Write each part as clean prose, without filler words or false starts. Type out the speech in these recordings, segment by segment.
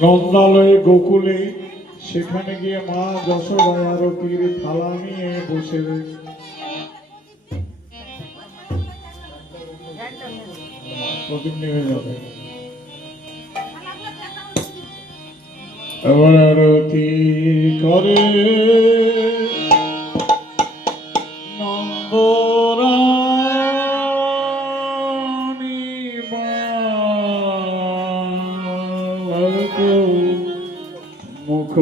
নন্দালয়ে গোকুলে সেখানে গিয়ে মা যশোদা আরতির থালা নিয়ে বসে আরতি করে নন্দরা মুখ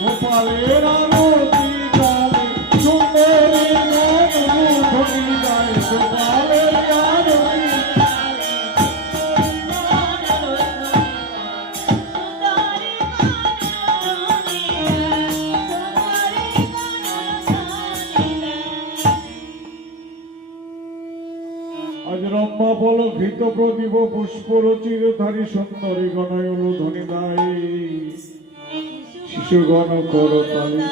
গোপালের আরতি কালে সুন্দরী গোপালের আরতি আজ রম্ভা বল ঘৃত প্রদীপ পুষ্প রচিরধারী সুন্দরী গণয়ল ধ্বনি দায়ী শিশুগণ করতালি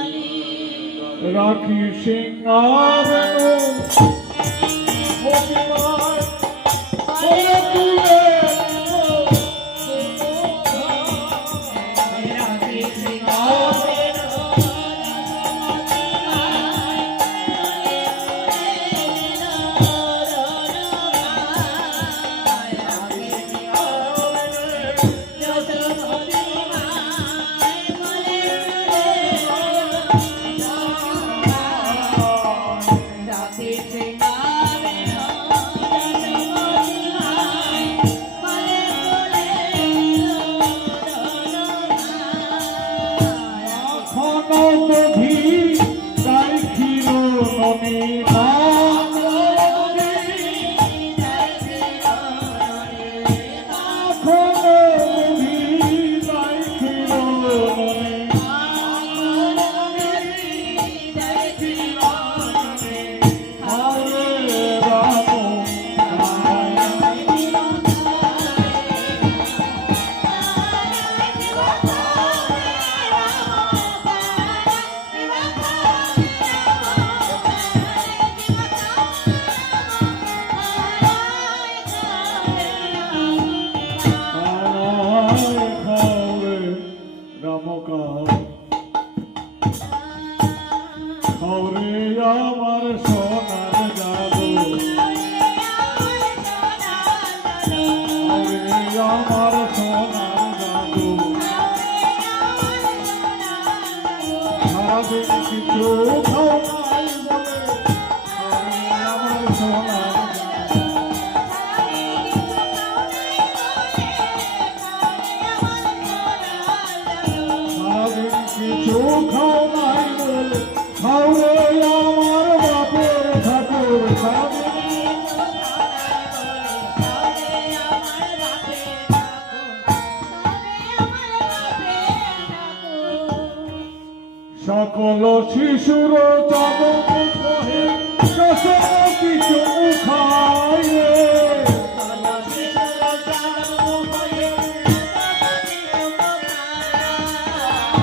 রাখি সিংহাসন আমার সোনার জাদু আমার সোনার জাদু সারাদিন কিছু খাও নাই বলে আমার সোনার সারাদিন কিছু খাও নাই বলে খাও রে আমার বাপের ঠাকুর সকল শিশুর চাদর কহে কিছু খায়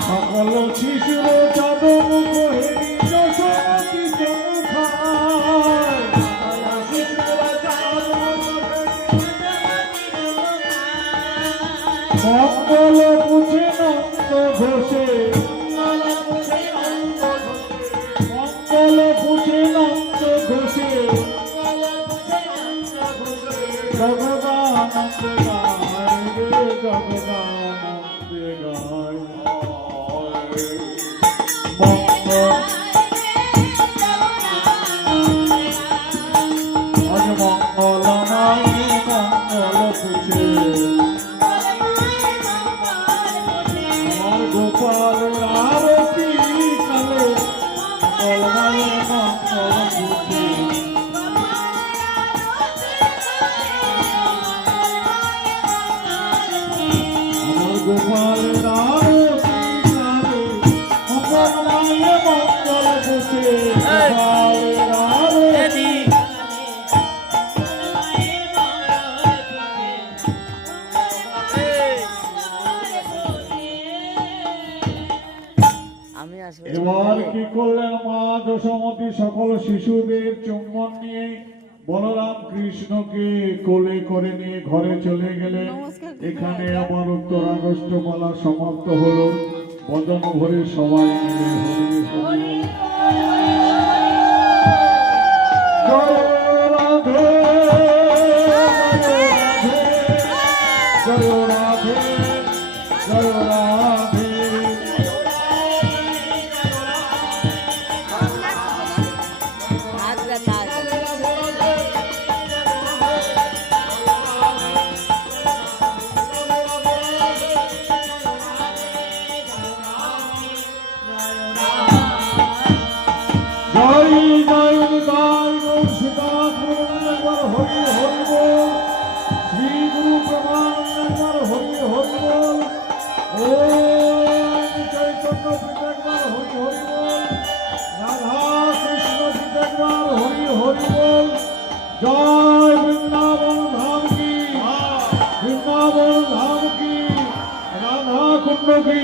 সকল শিশুর চাদর কহে মঙ্গল পুছে নন্দ ঘোষে মঙ্গল পুছে নন্দ ঘোষে জগদানন্দ গায় রে জগদানন্দ গায় আজ মঙ্গল নাই মঙ্গল পুছে গোপাল আরতি কালে কলমায় মঙ্গল পুছে আমার গোপাল আরতি কালে কলমায় মঙ্গল পুছে গোপাল আরতি এবার কি করলেন মা যশোমতী সকল শিশুদের চুম্বন নিয়ে বলরাম কৃষ্ণকে কোলে করে নিয়ে ঘরে চলে গেলেন। এখানে আমার উত্তর আগস্ট পালা সমাপ্ত হলো। বদন ভরে সবাই মিলে হরি জয় রাধে জয় রাধে জয় রাধে জয় জয় জয় সীতাপুর কি,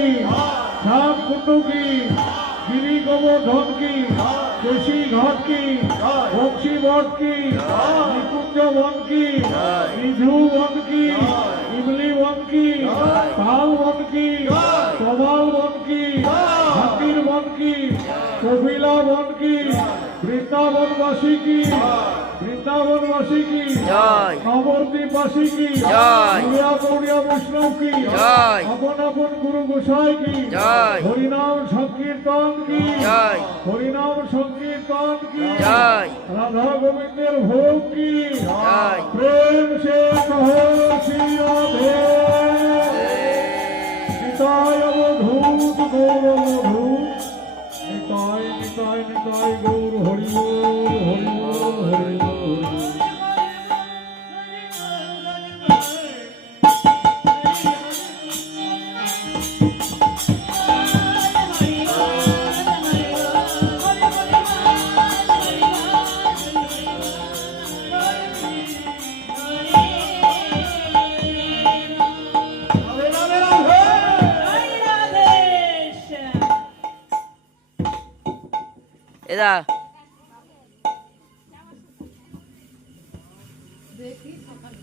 সাত কুণ্ড কি, গিরি গোবর্ধন কি, কেশী ঘাট কি, বংশী বট কি, নিকুঞ্জ বন কি, নিধু বন কি, ইমলি বন কি, তাল বন কি, কমাল বন কি, হাতির বন কি, কপিলা বন কি, বৃন্দাবনবাসী কি, বৃন্দাবনবাসী কি, জয়। নবদ্বীপবাসী কি, জয়। গৌড়িয়া গৌড়িয়া বৈষ্ণব কি, জয়। আপন আপন গুরু গোসাই কি, জয়। হরিনাম সংকীর্তন কি, জয়। হরিনাম সংকীর্তন কি, জয়। রাধা গোবিন্দের ভোগ কি, জয়। প্রেম সে কহো শ্রী রাধে নিতাই অবধূত গৌর অবধূত নিতাই নিতাই নিতাই গৌর হরি বল হরি বল হরি বল। এদা